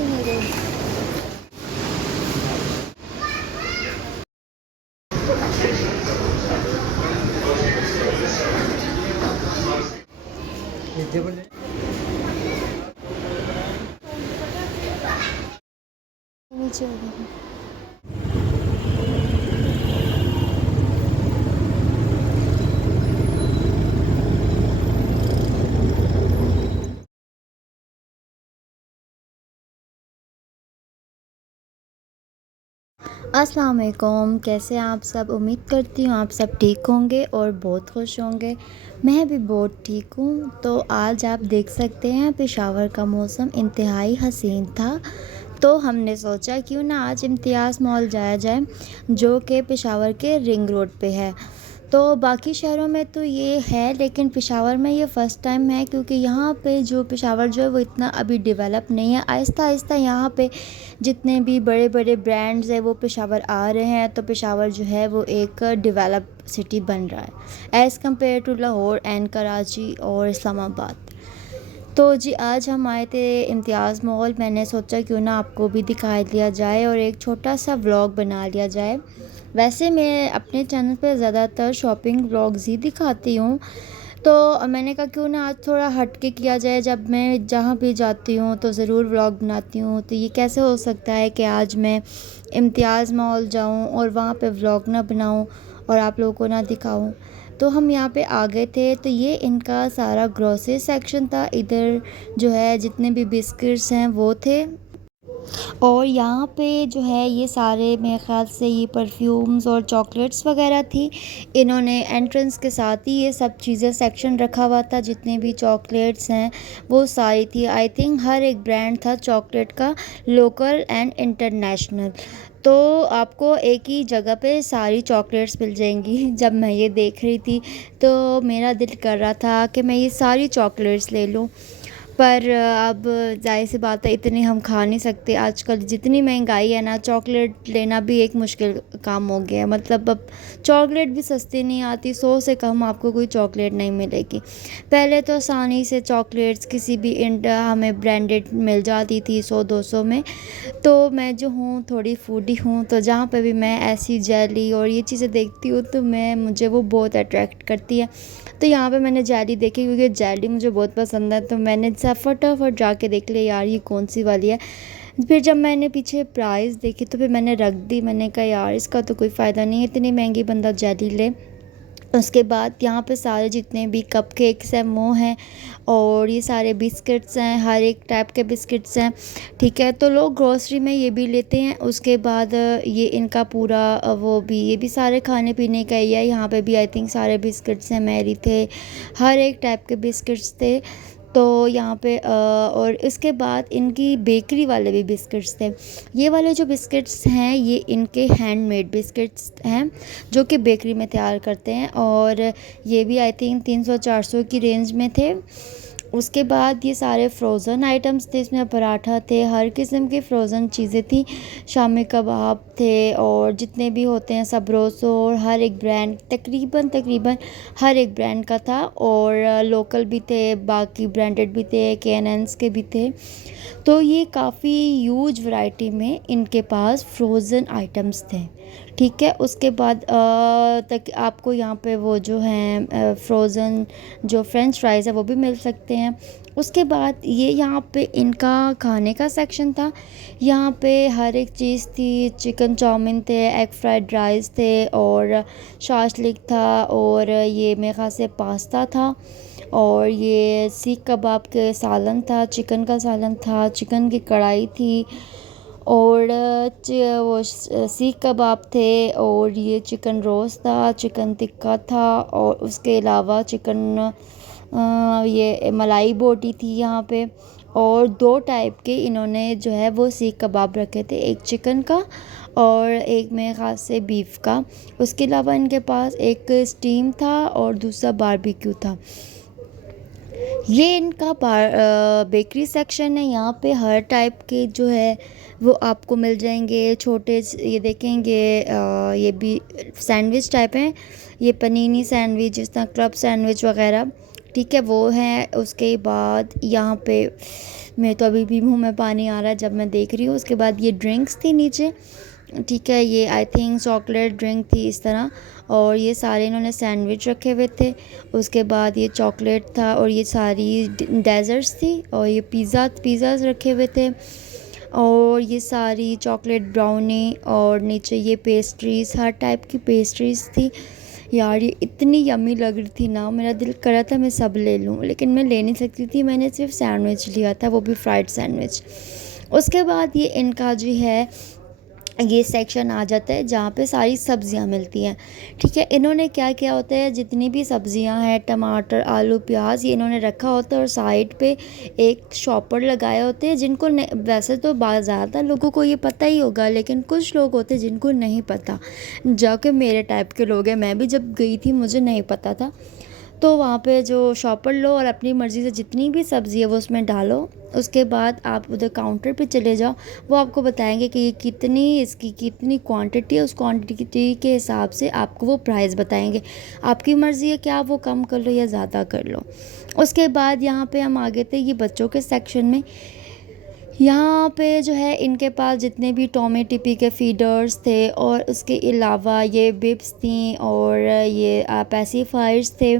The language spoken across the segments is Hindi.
मेरे। नीचे हो गया। अस्सलाम वालेकुम, कैसे हैं आप सब। उम्मीद करती हूँ आप सब ठीक होंगे और बहुत खुश होंगे। मैं भी बहुत ठीक हूँ। तो आज आप देख सकते हैं पेशावर का मौसम इंतहाई हसीन था। तो हमने सोचा क्यों ना आज इम्तियाज़ मॉल जाया जाए, जो कि पेशावर के रिंग रोड पे है। तो बाकी शहरों में तो ये है, लेकिन पेशावर में ये फ़र्स्ट टाइम है, क्योंकि यहाँ पे जो पेशावर जो है वो इतना अभी डेवलप नहीं है। आहिस्ता आहिस्ता यहाँ पे जितने भी बड़े बड़े ब्रांड्स हैं वो पेशावर आ रहे हैं, तो पेशावर जो है वो एक डेवलप सिटी बन रहा है as compared to Lahore and Karachi और इस्लामाबाद। तो जी आज हम आए थे इम्तियाज़ मॉल। मैंने सोचा क्यों ना आपको भी दिखा दिया जाए और एक छोटा सा व्लॉग बना लिया जाए। वैसे मैं अपने चैनल पे ज़्यादातर शॉपिंग व्लॉग्स ही दिखाती हूँ, तो मैंने कहा क्यों ना आज थोड़ा हट के किया जाए। जब मैं जहाँ भी जाती हूँ तो ज़रूर व्लॉग बनाती हूँ, तो ये कैसे हो सकता है कि आज मैं इम्तियाज़ मॉल जाऊँ और वहाँ पे व्लॉग ना बनाऊँ और आप लोगों को ना दिखाऊँ। तो हम यहाँ पे आ गए थे, तो ये इनका सारा ग्रोसरी सेक्शन था। इधर जो है जितने भी बिस्किट्स हैं वो थे, और यहाँ पे जो है ये सारे मेरे ख़्याल से ये परफ्यूम्स और चॉकलेट्स वगैरह थी। इन्होंने एंट्रेंस के साथ ही ये सब चीज़ें सेक्शन रखा हुआ था। जितने भी चॉकलेट्स हैं वो सारी थी। आई थिंक हर एक ब्रांड था चॉकलेट का, लोकल एंड इंटरनेशनल। तो आपको एक ही जगह पे सारी चॉकलेट्स मिल जाएंगी। जब मैं ये देख रही थी तो मेरा दिल कर रहा था कि मैं ये सारी चॉकलेट्स ले लूँ, पर अब ज़ाहिर सी बात है इतनी हम खा नहीं सकते। आजकल जितनी महंगाई है ना, चॉकलेट लेना भी एक मुश्किल काम हो गया है। मतलब अब चॉकलेट भी सस्ती नहीं आती, 100 से कम आपको कोई चॉकलेट नहीं मिलेगी। पहले तो आसानी से चॉकलेट्स किसी भी हमें ब्रांडेड मिल जाती थी 100-200 में। तो मैं जो हूँ थोड़ी फूडी हूँ, तो जहाँ पे भी मैं ऐसी जेली और ये चीज़ें देखती हूँ तो मुझे वो बहुत अट्रैक्ट करती है। तो यहाँ पे मैंने जेली देखी, क्योंकि जेली मुझे बहुत पसंद है, तो मैंने सब फटाफट जाके देख लिया यार ये कौन सी वाली है। फिर जब मैंने पीछे प्राइस देखी तो फिर मैंने रख दी। मैंने कहा यार इसका तो कोई फ़ायदा नहीं है, इतनी महंगी बंदा जेली ले। उसके बाद यहाँ पे सारे जितने भी कपकेक्स हैं वो हैं, और ये सारे बिस्किट्स हैं, हर एक टाइप के बिस्किट्स हैं। ठीक है, तो लोग ग्रोसरी में ये भी लेते हैं। उसके बाद ये इनका पूरा वो भी, ये भी सारे खाने पीने का ही है। यहाँ पे भी आई थिंक सारे बिस्किट्स हैं, मैरी थे, हर एक टाइप के बिस्किट्स थे। तो यहाँ पे और इसके बाद इनकी बेकरी वाले भी बिस्किट्स थे। ये वाले जो बिस्किट्स हैं ये इनके हैंडमेड बिस्किट्स हैं, जो कि बेकरी में तैयार करते हैं, और ये भी आई थिंक 300-400 की रेंज में थे। उसके बाद ये सारे फ्रोज़न आइटम्स थे, इसमें पराठा थे, हर किस्म की फ़्रोज़न चीज़ें थी, शामी कबाब थे, और जितने भी होते हैं सबरोसो, और हर एक ब्रांड तकरीबन तकरीबन हर एक ब्रांड का था, और लोकल भी थे, बाकी ब्रांडेड भी थे, K&N's के भी थे। तो ये काफ़ी ह्यूज वैरायटी में इनके पास फ्रोज़न आइटम्स थे। ठीक है, उसके बाद तक आपको यहाँ पे वो जो हैं फ्रोज़न जो फ्रेंच फ्राइज़ है वो भी मिल सकते हैं। उसके बाद ये यहाँ पे इनका खाने का सेक्शन था। यहाँ पे हर एक चीज़ थी, चिकन चाउमीन थे, एग फ्राइड राइस थे, और शाशलिक था, और ये मेरे ख़्याल से पास्ता था, और ये सीख कबाब के सालन था, चिकन का सालन था, चिकन की कढ़ाई थी, और वो सीख कबाब थे, और ये चिकन रोस्ट था, चिकन टिक्का था, और उसके अलावा चिकन ये मलाई बोटी थी यहाँ पे। और 2 टाइप के इन्होंने जो है वो सीख कबाब रखे थे, एक चिकन का और एक मेरे ख़ास से बीफ का। उसके अलावा इनके पास एक स्टीम था और दूसरा बारबेक्यू था। ये इनका बेकरी सेक्शन है। यहाँ पे हर टाइप के जो है वो आपको मिल जाएंगे। छोटे ये देखेंगे ये भी सैंडविच टाइप हैं, ये पनीनी सैंडविच, जिस तरह क्लब सैंडविच वगैरह, ठीक है, वो हैं। उसके बाद यहाँ पे मैं तो अभी भी मुँह में पानी आ रहा है जब मैं देख रही हूँ। उसके बाद ये ड्रिंक्स थी नीचे, ठीक है, ये आई थिंक चॉकलेट ड्रिंक थी इस तरह। और ये सारे इन्होंने सैंडविच रखे हुए थे। उसके बाद ये चॉकलेट था और ये सारी डेजर्ट्स थी और ये पिज़्ज़ाज़ रखे हुए थे और ये सारी चॉकलेट ब्राउनी और नीचे ये पेस्ट्रीज़, हर टाइप की पेस्ट्रीज़ थी। यार ये इतनी यम्मी लग रही थी ना, मेरा दिल कर रहा था मैं सब ले लूँ, लेकिन मैं ले नहीं सकती थी। मैंने सिर्फ सैंडविच लिया था, वो भी फ्राइड सैंडविच। उसके बाद ये इनका जो है ये सेक्शन आ जाता है जहाँ पे सारी सब्जियाँ मिलती हैं, ठीक है। इन्होंने क्या किया होता है, जितनी भी सब्जियाँ हैं, टमाटर, आलू, प्याज, ये इन्होंने रखा होता है और साइड पे एक शॉपर लगाए होते हैं जिनको वैसे तो ज़्यादातर लोगों को ये पता ही होगा, लेकिन कुछ लोग होते हैं जिनको नहीं पता, जो कि मेरे टाइप के लोग हैं। मैं भी जब गई थी मुझे नहीं पता था। तो वहाँ पे जो शॉपर लो और अपनी मर्ज़ी से जितनी भी सब्ज़ी है वो उसमें डालो। उसके बाद आप उधर काउंटर पे चले जाओ, वो आपको बताएंगे कि ये कितनी, इसकी कितनी क्वांटिटी है, उस क्वांटिटी के हिसाब से आपको वो प्राइस बताएंगे। आपकी मर्ज़ी है कि आप वो कम कर लो या ज़्यादा कर लो। उसके बाद यहाँ पे हम आ गए थे ये बच्चों के सेक्शन में। यहाँ पे जो है इनके पास जितने भी टॉमी टिपी के फीडर्स थे और उसके अलावा ये बिप्स थी और ये पैसिफायर्स थे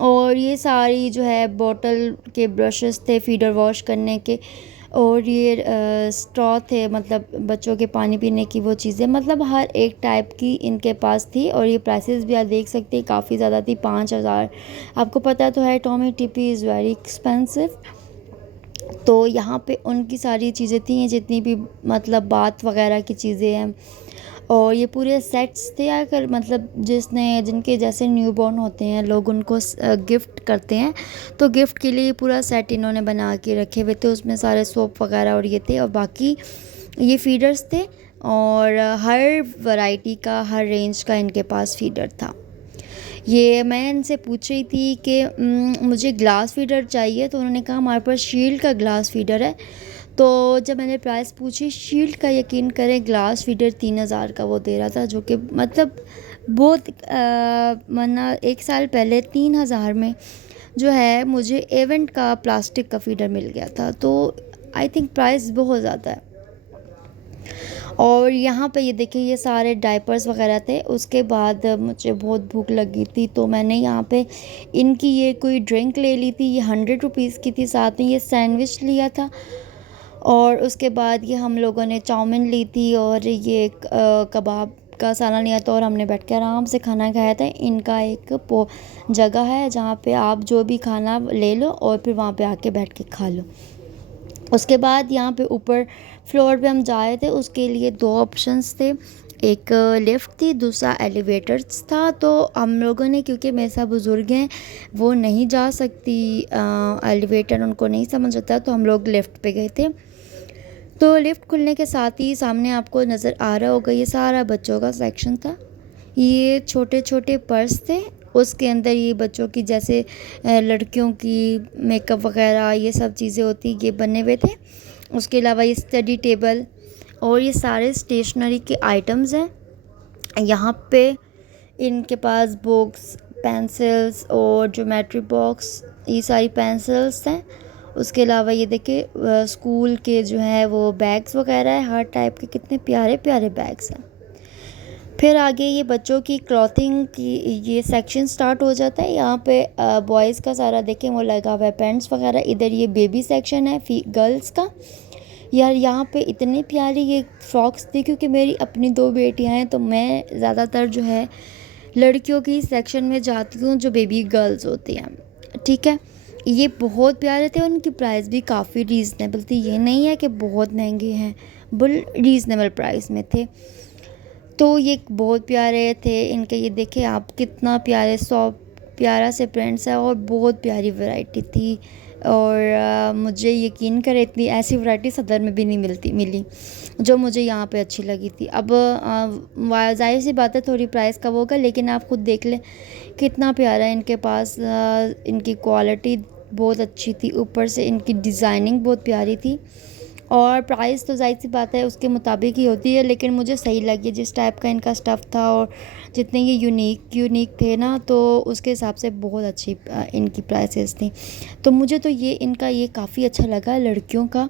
और ये सारी जो है बॉटल के ब्रशेस थे फीडर वॉश करने के और ये स्ट्रॉ थे, मतलब बच्चों के पानी पीने की वो चीज़ें, मतलब हर एक टाइप की इनके पास थी। और ये प्राइसेस भी आप देख सकते हैं काफ़ी ज़्यादा थी, 5,000। आपको पता तो है टॉमी टिपी इज़ वेरी एक्सपेंसिव। तो यहाँ पे उनकी सारी चीज़ें थी जितनी भी, मतलब बाथ वगैरह की चीज़ें हैं और ये पूरे सेट्स थे। अगर मतलब जिनके जैसे न्यूबॉर्न होते हैं लोग उनको गिफ्ट करते हैं, तो गिफ्ट के लिए पूरा सेट इन्होंने बना के रखे हुए थे। उसमें सारे सोप वगैरह और ये थे और बाकी ये फीडर्स थे और हर वैरायटी का, हर रेंज का इनके पास फीडर था। ये मैं इनसे पूछ रही थी कि मुझे ग्लास फीडर चाहिए, तो उन्होंने कहा हमारे पास शील्ड का ग्लास फीडर है। तो जब मैंने प्राइस पूछी शील्ड का, यकीन करें ग्लास फीडर 3,000 का वो दे रहा था, जो कि मतलब बहुत वरना 1 साल पहले 3,000 में जो है मुझे एवेंट का प्लास्टिक का फीडर मिल गया था। तो आई थिंक प्राइस बहुत ज़्यादा है। और यहाँ पे ये देखिए ये सारे डायपर्स वगैरह थे। उसके बाद मुझे बहुत भूख लगी थी तो मैंने यहाँ पे इनकी ये कोई ड्रिंक ले ली थी, ये 100 रुपीज़ की थी। साथ में ये सैंडविच लिया था और उसके बाद ये हम लोगों ने चाउमीन ली थी और ये कबाब का सालन लिया था और हमने बैठ के आराम से खाना खाया था। इनका एक जगह है जहाँ पे आप जो भी खाना ले लो और फिर वहाँ पे आके बैठ के खा लो। उसके बाद यहाँ पे ऊपर फ्लोर पे हम जा रहे थे, उसके लिए 2 ऑप्शंस थे, एक लिफ्ट थी, दूसरा एलिवेटर्स था। तो हम लोगों ने, क्योंकि मेरे साथ बुज़ुर्ग हैं वो नहीं जा सकती एलिवेटर, उनको नहीं समझ आता, तो हम लोग लिफ्ट पे गए थे। तो लिफ्ट खुलने के साथ ही सामने आपको नज़र आ रहा होगा ये सारा बच्चों का सेक्शन था। ये छोटे छोटे पर्स थे, उसके अंदर ये बच्चों की जैसे लड़कियों की मेकअप वगैरह ये सब चीज़ें होती ये बने हुए थे। उसके अलावा ये स्टडी टेबल और ये सारे स्टेशनरी के आइटम्स हैं। यहाँ पे इनके पास बुक्स, पेंसिल्स और ज्योमेट्री बॉक्स, ये सारी पेंसिल्स हैं। उसके अलावा ये देखिए स्कूल के जो है वो बैग्स वगैरह है, हर टाइप के, कितने प्यारे प्यारे बैग्स हैं। फिर आगे ये बच्चों की क्लॉथिंग की ये सेक्शन स्टार्ट हो जाता है। यहाँ पे बॉयज़ का सारा देखें वो लगा हुआ है, पैंट्स वगैरह। इधर ये बेबी सेक्शन है गर्ल्स का। यार यहाँ पे इतनी प्यारी ये फ्रॉक्स थी, क्योंकि मेरी अपनी 2 बेटियाँ हैं तो मैं ज़्यादातर जो है लड़कियों की सेक्शन में जाती हूँ जो बेबी गर्ल्स होती हैं, ठीक है। ये बहुत प्यारे थे, उनकी प्राइस भी काफ़ी रीज़नेबल थी, ये नहीं है कि बहुत महंगे हैं, बिल रीज़नेबल प्राइस में थे। तो ये बहुत प्यारे थे इनके, ये देखें आप कितना प्यारे सॉफ्ट प्यारा से प्रिंट्स है और बहुत प्यारी वैरायटी थी। और मुझे यकीन करें इतनी ऐसी वैरायटी सदर में भी नहीं मिली जो मुझे यहाँ पे अच्छी लगी थी। अब ज़ाहिर सी बात है थोड़ी प्राइस का वो होगा, लेकिन आप खुद देख लें कितना प्यारा है इनके पास। इनकी क्वालिटी बहुत अच्छी थी, ऊपर से इनकी डिज़ाइनिंग बहुत प्यारी थी और प्राइस तो ज़ाहिर सी बात है उसके मुताबिक ही होती है, लेकिन मुझे सही लगी जिस टाइप का इनका स्टफ़ था और जितने ये यूनिक यूनिक थे ना, तो उसके हिसाब से बहुत अच्छी इनकी प्राइसेस थी। तो मुझे तो ये इनका ये काफ़ी अच्छा लगा लड़कियों का।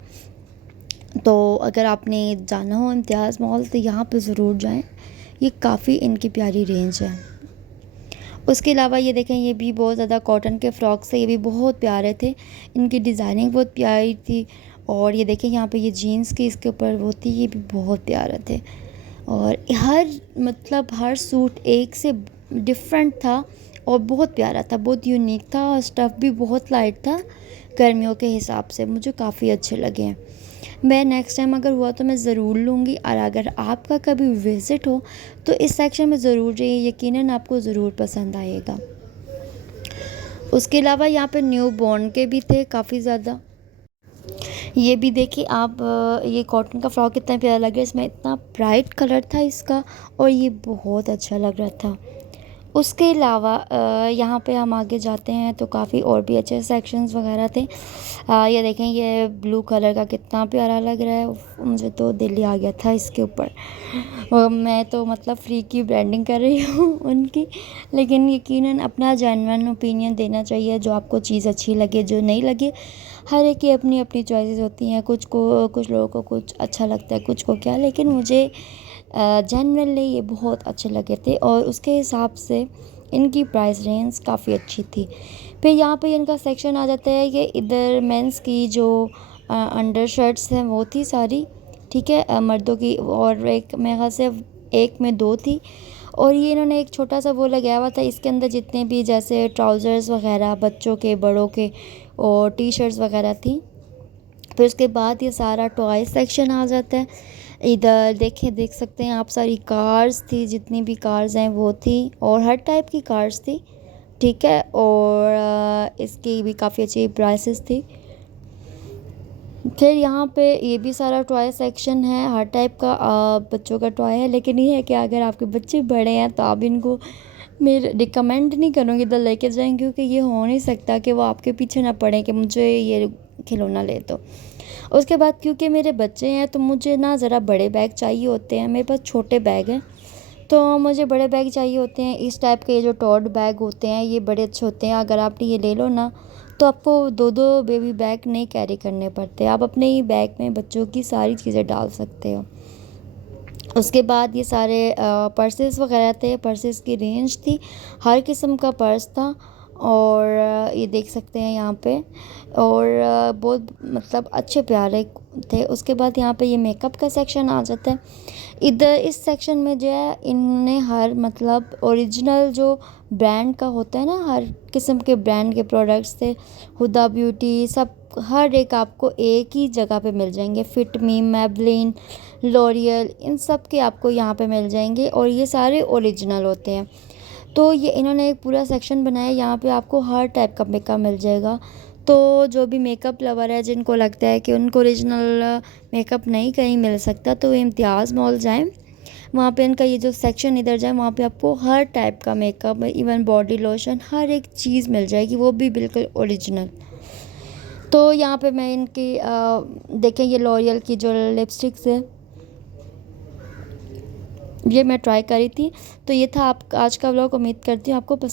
तो अगर आपने जाना हो इम्तियाज़ मॉल तो यहाँ पे ज़रूर जाएं, ये काफ़ी इनकी प्यारी रेंज है। उसके अलावा ये देखें, ये भी बहुत ज़्यादा कॉटन के फ्रॉक्स है, ये भी बहुत प्यारे थे, इनकी डिज़ाइनिंग बहुत प्यारी थी। और ये देखें यहाँ पे ये जीन्स की इसके ऊपर वो थी, ये भी बहुत प्यारे थे। और हर मतलब हर सूट एक से डिफरेंट था और बहुत प्यारा था, बहुत यूनिक था और स्टफ़ भी बहुत लाइट था। गर्मियों के हिसाब से मुझे काफ़ी अच्छे लगे हैं। मैं नेक्स्ट टाइम अगर हुआ तो मैं ज़रूर लूँगी, और अगर आपका कभी विज़िट हो तो इस सेक्शन में ज़रूर जाइए, यकीनन आपको ज़रूर पसंद आएगा। उसके अलावा यहाँ पे न्यू बॉर्न के भी थे काफ़ी ज़्यादा। ये भी देखिए आप, ये कॉटन का फ्रॉक कितना प्यारा लग रहा है, इसमें इतना ब्राइट कलर था इसका और ये बहुत अच्छा लग रहा था। उसके अलावा यहाँ पे हम आगे जाते हैं तो काफ़ी और भी अच्छे सेक्शंस वगैरह थे। ये देखें, ये ब्लू कलर का कितना प्यारा लग रहा है, उफ, मुझे तो दिल ही आ गया था इसके ऊपर। और मैं तो मतलब फ्री की ब्रांडिंग कर रही हूँ उनकी, लेकिन यकीनन अपना जेन्युइन ओपिनियन देना चाहिए। जो आपको चीज़ अच्छी लगे, जो नहीं लगे, हर एक की अपनी अपनी चॉइसेस होती हैं। कुछ लोगों को कुछ अच्छा लगता है, कुछ को क्या, लेकिन मुझे जनरली ये बहुत अच्छे लगे थे और उसके हिसाब से इनकी प्राइस रेंज काफ़ी अच्छी थी। फिर यहाँ पे इनका सेक्शन आ जाता है कि इधर मेंस की जो अंडर शर्ट्स हैं वो थी सारी, ठीक है, मर्दों की, और एक मेरे ख्याल से एक में दो थी। और ये इन्होंने एक छोटा सा वो लगाया हुआ था, इसके अंदर जितने भी जैसे ट्राउज़र्स वगैरह बच्चों के, बड़ों के और टी शर्ट्स वगैरह थी। फिर उसके बाद ये सारा टॉय सेक्शन आ जाता है। इधर देख सकते हैं आप, सारी कार्स थी, जितनी भी कार्स हैं वो थी और हर टाइप की कार्स थी, ठीक है। और इसकी भी काफ़ी अच्छी प्राइसेस थी। फिर यहाँ पे ये भी सारा टॉय सेक्शन है, हर टाइप का बच्चों का टॉय है, लेकिन ये है कि अगर आपके बच्चे बड़े हैं तो आप इनको, मैं रिकमेंड नहीं करूँगी इधर लेके जाएं, क्योंकि ये हो नहीं सकता कि वो आपके पीछे ना पड़े कि मुझे ये खिलौना ले दो। उसके बाद क्योंकि मेरे बच्चे हैं तो मुझे ना ज़रा बड़े बैग चाहिए होते हैं, मेरे पास छोटे बैग हैं तो मुझे बड़े बैग चाहिए होते हैं। इस टाइप के ये जो टोट बैग होते हैं ये बड़े अच्छे होते हैं। अगर आपने ये ले लो ना तो आपको दो दो बेबी बैग नहीं कैरी करने पड़ते, आप अपने ही बैग में बच्चों की सारी चीज़ें डाल सकते हो। उसके बाद ये सारे पर्सेस वगैरह थे, पर्सेस की रेंज थी, हर किस्म का पर्स था। और ये देख सकते हैं यहाँ पे, और बहुत मतलब अच्छे प्यारे थे। उसके बाद यहाँ पे ये मेकअप का सेक्शन आ जाता है। इधर इस सेक्शन में जो है इन्होंने हर मतलब ओरिजिनल जो ब्रांड का होता है ना, हर किस्म के ब्रांड के प्रोडक्ट्स थे। हुदा ब्यूटी, सब हर एक आपको एक ही जगह पे मिल जाएंगे। फिट मी, मैबलिन, लॉरियल, इन सब के आपको यहाँ पे मिल जाएंगे और ये सारे ओरिजिनल होते हैं। तो ये इन्होंने एक पूरा सेक्शन बनाया, यहाँ पे आपको हर टाइप का मेकअप मिल जाएगा। तो जो भी मेकअप लवर है, जिनको लगता है कि उनको ओरिजिनल मेकअप नहीं कहीं मिल सकता, तो इम्तियाज़ मॉल जाएं, वहाँ पे इनका ये जो सेक्शन इधर जाए, वहाँ पे आपको हर टाइप का मेकअप, इवन बॉडी लोशन, हर एक चीज़ मिल जाएगी, वो भी बिल्कुल ओरिजिनल। तो यहाँ पे मैं इनकी देखें, ये लॉरियल की जो लिपस्टिक्स है ये मैं ट्राई करी थी। तो ये था आप आज का व्लॉग, उम्मीद करती हूँ आपको पसंद